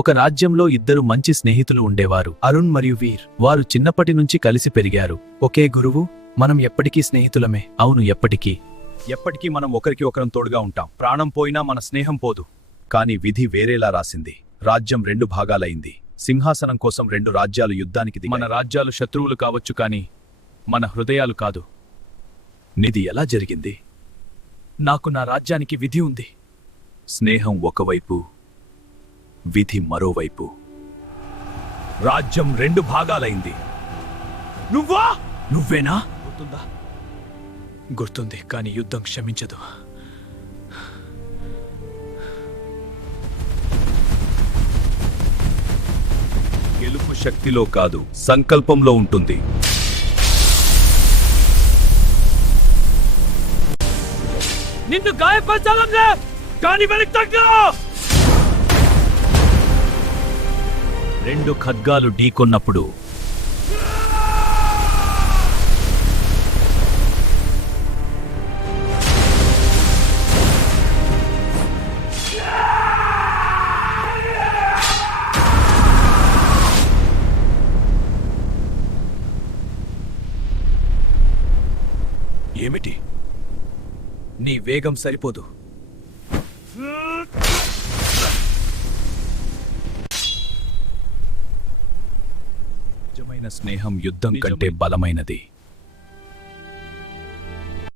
ఒక రాజ్యంలో ఇద్దరు మంచి స్నేహితులు ఉండేవారు, అరుణ్ మరియు వీర్. వారు చిన్నప్పటి నుంచి కలిసి పెరిగారు. ఒకే గురువు. మనం ఎప్పటికీ స్నేహితులమే. అవును, ఎప్పటికీ మనం ఒకరికి ఒకరం తోడుగా ఉంటాం. ప్రాణం పోయినా మన స్నేహం పోదు. కాని విధి వేరేలా రాసింది. రాజ్యం 2 భాగాలైంది. సింహాసనం కోసం 2 రాజ్యాలు యుద్ధానికి దిగాయి. మన రాజ్యాలు శత్రువులు కావచ్చు, కాని మన హృదయాలు కాదు. నిధి ఎలా జరిగింది? నాకు నా రాజ్యానికి విధి ఉంది. స్నేహం ఒకవైపు, విధి మరోవైపు. రాజ్యం 2 భాగాలైంది. నువ్వేనా? గుర్తుంది, కాని యుద్ధం క్షమించదు. గెలుపు శక్తిలో కాదు, సంకల్పంలో ఉంటుంది. నిన్ను గాయపరచాలంలే, కాని వెనక్కి తగ్గు. 2 ఖడ్గాలు ఢీకొన్నప్పుడు ఏమిటి? నీ వేగం సరిపోదు. నిజమైన స్నేహం యుద్ధం కంటే బలమైనది.